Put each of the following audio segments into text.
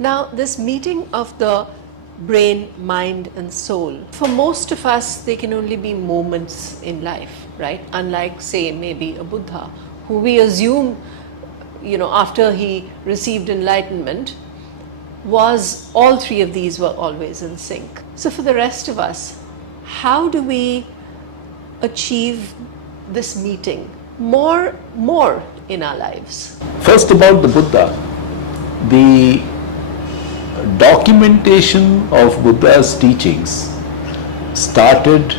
Now, this meeting of the brain, mind, and soul, for most of us, they can only be moments in life, right? Unlike, say, maybe a Buddha, who we assume, after he received enlightenment, was all three of these were always in sync. So, for the rest of us, how do we achieve this meeting more in our lives? First, about the Buddha, the documentation of Buddha's teachings started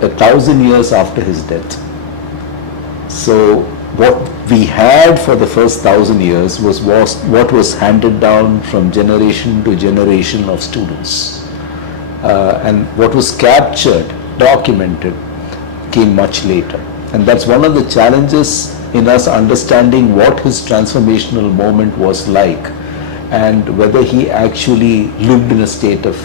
1,000 years after his death. So what we had for the first 1,000 years was what was handed down from generation to generation of students. And what was captured, documented, came much later. And that's one of the challenges in us understanding what his transformational moment was like, and whether he actually lived in a state of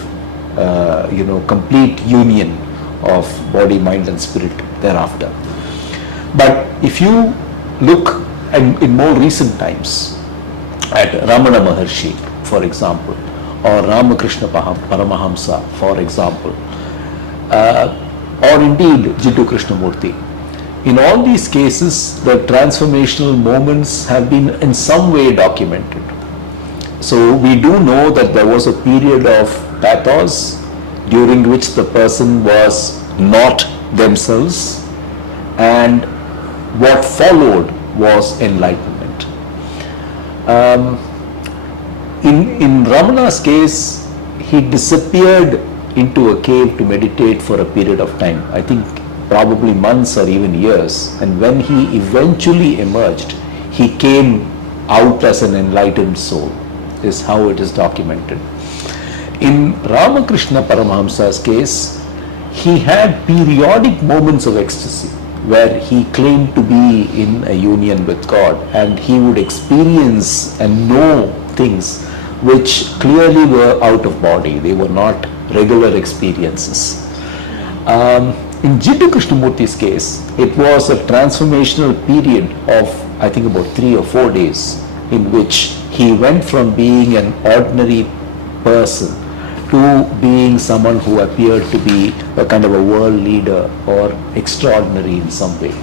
complete union of body, mind and spirit thereafter. But if you look in more recent times at Ramana Maharshi, for example, or Ramakrishna Paramahamsa, for example, or indeed Jiddu Krishnamurthy, in all these cases the transformational moments have been in some way documented. So we do know that there was a period of pathos during which the person was not themselves, and what followed was enlightenment. In Ramana's case, he disappeared into a cave to meditate for a period of time, I think probably months or even years, and when he eventually emerged, he came out as an enlightened soul, is how it is documented. In Ramakrishna Paramahamsa's case, he had periodic moments of ecstasy where he claimed to be in a union with God, and he would experience and know things which clearly were out of body. They were not regular experiences. In Jiddu Krishnamurthy's case, it was a transformational period of, I think, about 3 or 4 days, in which he went from being an ordinary person to being someone who appeared to be a kind of a world leader or extraordinary in some way.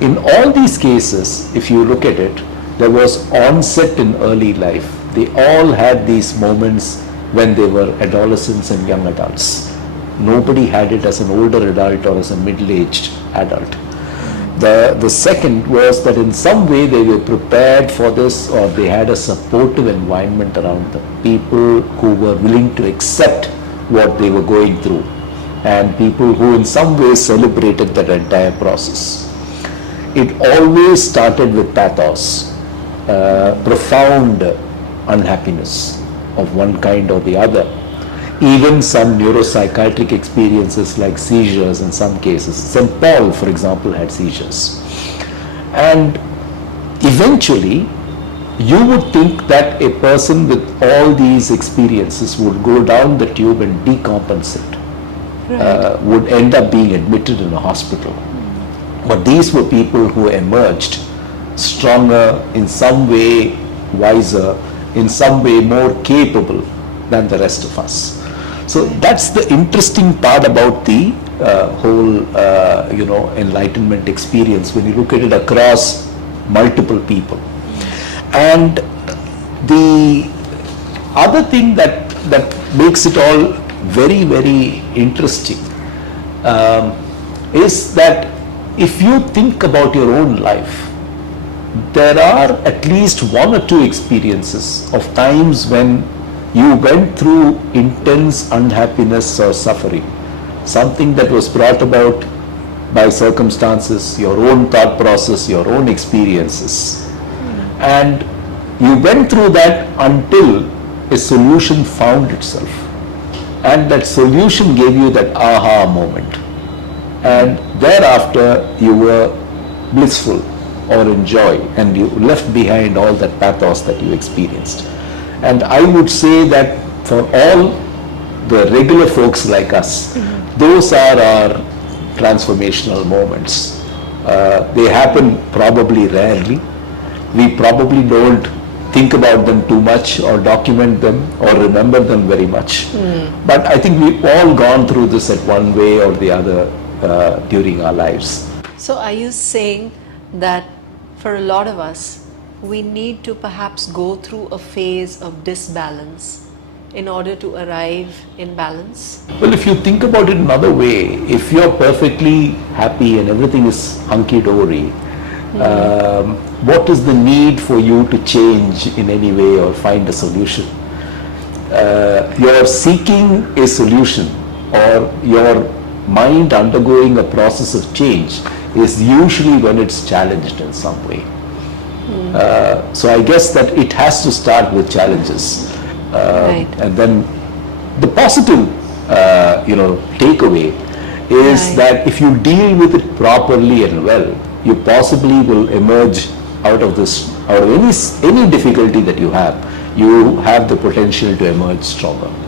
In all these cases, if you look at it, there was onset in early life. They all had these moments when they were adolescents and young adults. Nobody had it as an older adult or as a middle-aged adult. The second was that in some way they were prepared for this, or they had a supportive environment around them. People who were willing to accept what they were going through, and people who in some way celebrated that entire process. It always started with pathos, profound unhappiness of one kind or the other. Even some neuropsychiatric experiences like seizures in some cases. St. Paul, for example, had seizures. And eventually, you would think that a person with all these experiences would go down the tube and decompensate, right. Would end up being admitted in a hospital. But these were people who emerged stronger, in some way wiser, in some way more capable than the rest of us. So that's the interesting part about the whole enlightenment experience when you look at it across multiple people. And the other thing that makes it all very, very interesting is that if you think about your own life, there are at least 1 or 2 experiences of times when you went through intense unhappiness or suffering, something that was brought about by circumstances, your own thought process, your own experiences. And you went through that until a solution found itself. And that solution gave you that aha moment. And thereafter you were blissful or in joy, and you left behind all that pathos that you experienced. And I would say that for all the regular folks like us, those are our transformational moments. They happen probably rarely. We probably don't think about them too much or document them or remember them very much. But I think we've all gone through this at one way or the other during our lives. So are you saying that for a lot of us, we need to perhaps go through a phase of disbalance in order to arrive in balance? Well, if you think about it another way, if you're perfectly happy and everything is hunky-dory, what is the need for you to change in any way or find a solution? You're seeking a solution, or your mind undergoing a process of change is usually when it's challenged in some way. So I guess that it has to start with challenges. Right. And then the positive, takeaway is Right. that if you deal with it properly and well, you possibly will emerge out of any difficulty that you have the potential to emerge stronger.